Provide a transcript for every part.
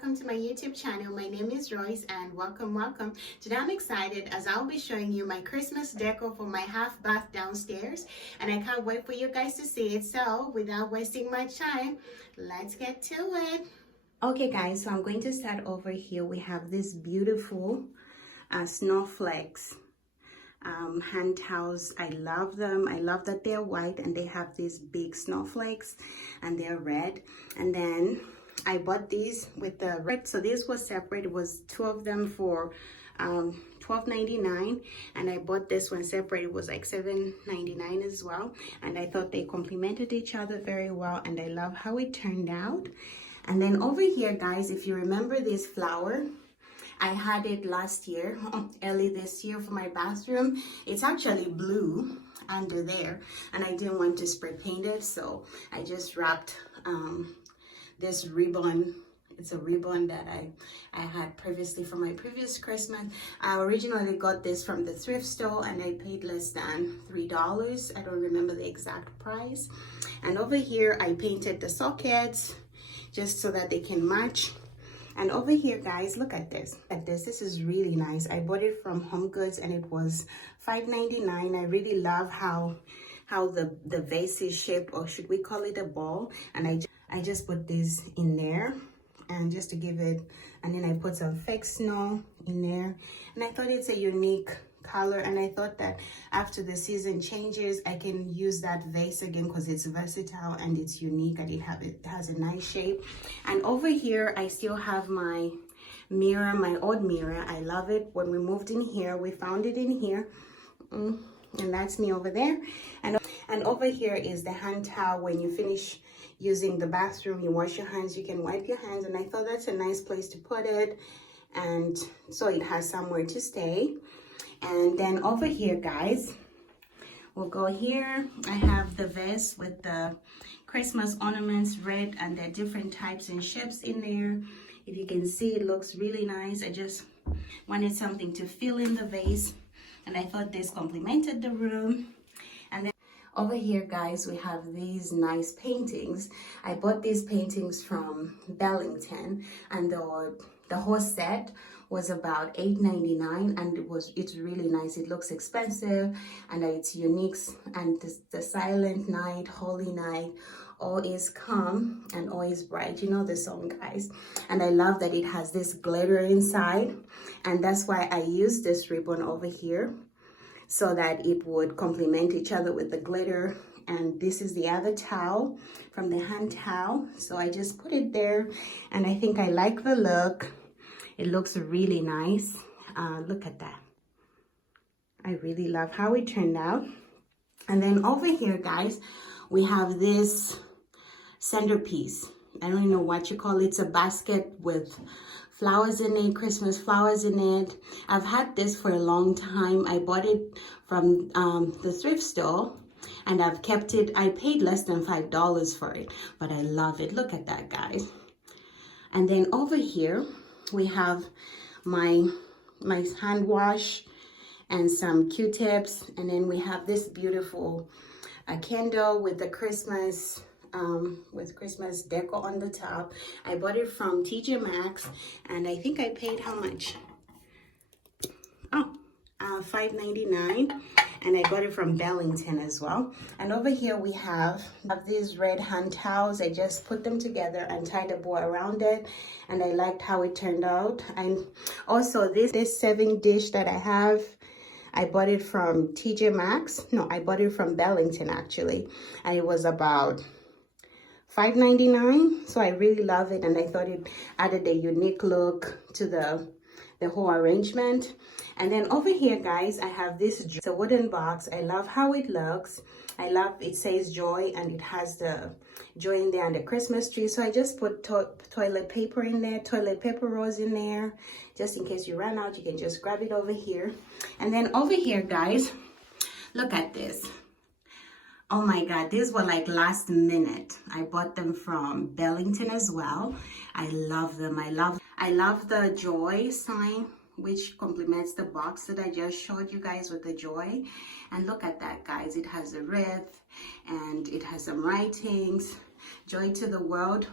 welcome to my YouTube channel. My name is Royce and welcome. Today I'm excited as I'll be showing you my Christmas decor for my half bath downstairs, and I can't wait for you guys to see it. So without wasting much time, let's get to it. Okay guys, so I'm going to start over here. We have this beautiful snowflakes hand towels. I love them. I love that they're white and they have these big snowflakes and they're red. And then I bought these with the red, so this was separate. It was two of them for $12.99, and I bought this one separate. It was like $7.99 as well, and I thought they complemented each other very well, and I love how it turned out. And then over here guys, if you remember this flower, I had it last year, early this year for my bathroom. It's actually blue under there, and I didn't want to spray paint it, so I just wrapped this ribbon. It's a ribbon that I had previously for my previous Christmas. I originally got this from the thrift store and I paid less than $3. I don't remember the exact price. And over here I painted the sockets just so that they can match. And over here guys, look at this. This is really nice. I bought it from Home Goods and it was $5.99. I really love how the vase is shaped, or should we call it a ball. And I just put this in there, and just to give it, and then I put some fake snow in there, and I thought it's a unique color, and I thought that after the season changes I can use that vase again because it's versatile and it's unique and it has a nice shape. And over here I still have my mirror, my old mirror. I love it. When we moved in here, we found it in here, and that's me over there. And over here is the hand towel. When you finish using the bathroom, you wash your hands, you can wipe your hands, and I thought that's a nice place to put it, and so it has somewhere to stay. And then over here guys, we'll go here. I have the vase with the Christmas ornaments, red, and there are different types and shapes in there. If you can see, it looks really nice. I just wanted something to fill in the vase, and I thought this complemented the room. And then over here guys, we have these nice paintings. I bought these paintings from Burlington, and the whole set was about $8.99, and it's really nice. It looks expensive and it's unique, and the silent night, holy night, all is calm and all is bright. You know the song guys. And I love that it has this glitter inside, and that's why I used this ribbon over here, so that it would complement each other with the glitter. And this is the other towel from the hand towel, so I just put it there, and I think I like the look. It looks really nice. Look at that. I really love how it turned out. And then over here guys, we have this centerpiece. I don't know what you call it. It's a basket with flowers in it, Christmas flowers in it. I've had this for a long time. I bought it from the thrift store, and I've kept it. I paid less than $5 for it, but I love it. Look at that guys. And then over here we have my hand wash and some Q-tips, and then we have this beautiful candle with the Christmas decor on the top. I bought it from TJ Maxx, and I think I paid how much? $5.99, and I got it from Burlington as well. And over here we have these red hand towels. I just put them together and tied a bow around it, and I liked how it turned out. And also this serving dish that I have, I bought it from TJ Maxx. No, I bought it from Burlington actually, and it was about $5.99. So I really love it, and I thought it added a unique look to the whole arrangement. And then over here guys, I have this. It's a wooden box. I love how it looks. I love it says joy, and it has the joy in there and the Christmas tree. So I just put toilet paper in there, toilet paper rolls in there, just in case you run out, you can just grab it over here. And then over here guys, look at this. Oh my god, these were like last minute. I bought them from Burlington as well. I love them. I love the joy sign, which complements the box that I just showed you guys with the joy. And look at that guys, it has a wreath and it has some writings, joy to the world,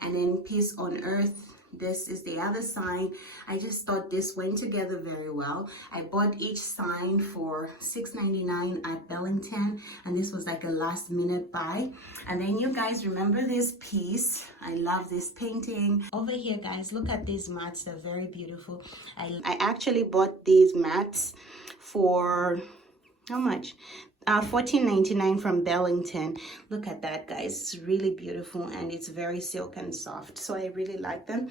and then peace on earth This is the other sign. I just thought this went together very well. I bought each sign for $6.99 at Bellington, and this was like a last minute buy. And then you guys remember this piece. I love this painting. Over here, guys, look at these mats. They're very beautiful. I actually bought these mats for how much? $14.99 from Bellington. Look at that, guys. It's really beautiful and it's very silk and soft, so I really like them.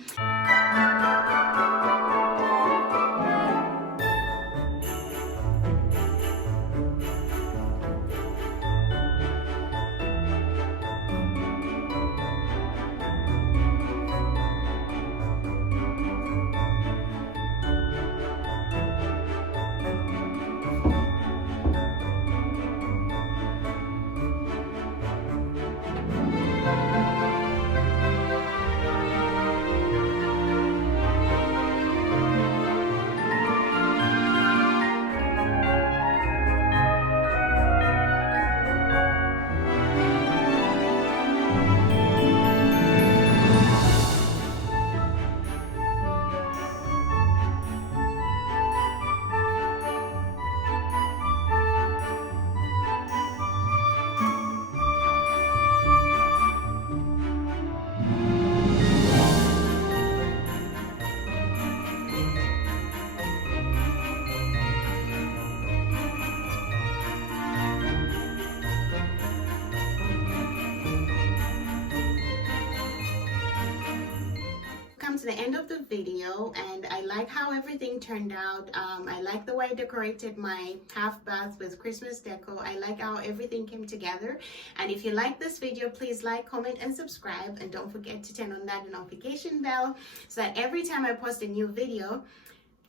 To the end of the video, and I like how everything turned out. I like the way I decorated my half bath with Christmas decor. I like how everything came together. And if you like this video, please like, comment, and subscribe, and don't forget to turn on that notification bell so that every time I post a new video,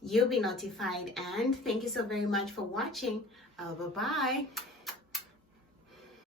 you'll be notified. And thank you so very much for watching. Bye-bye.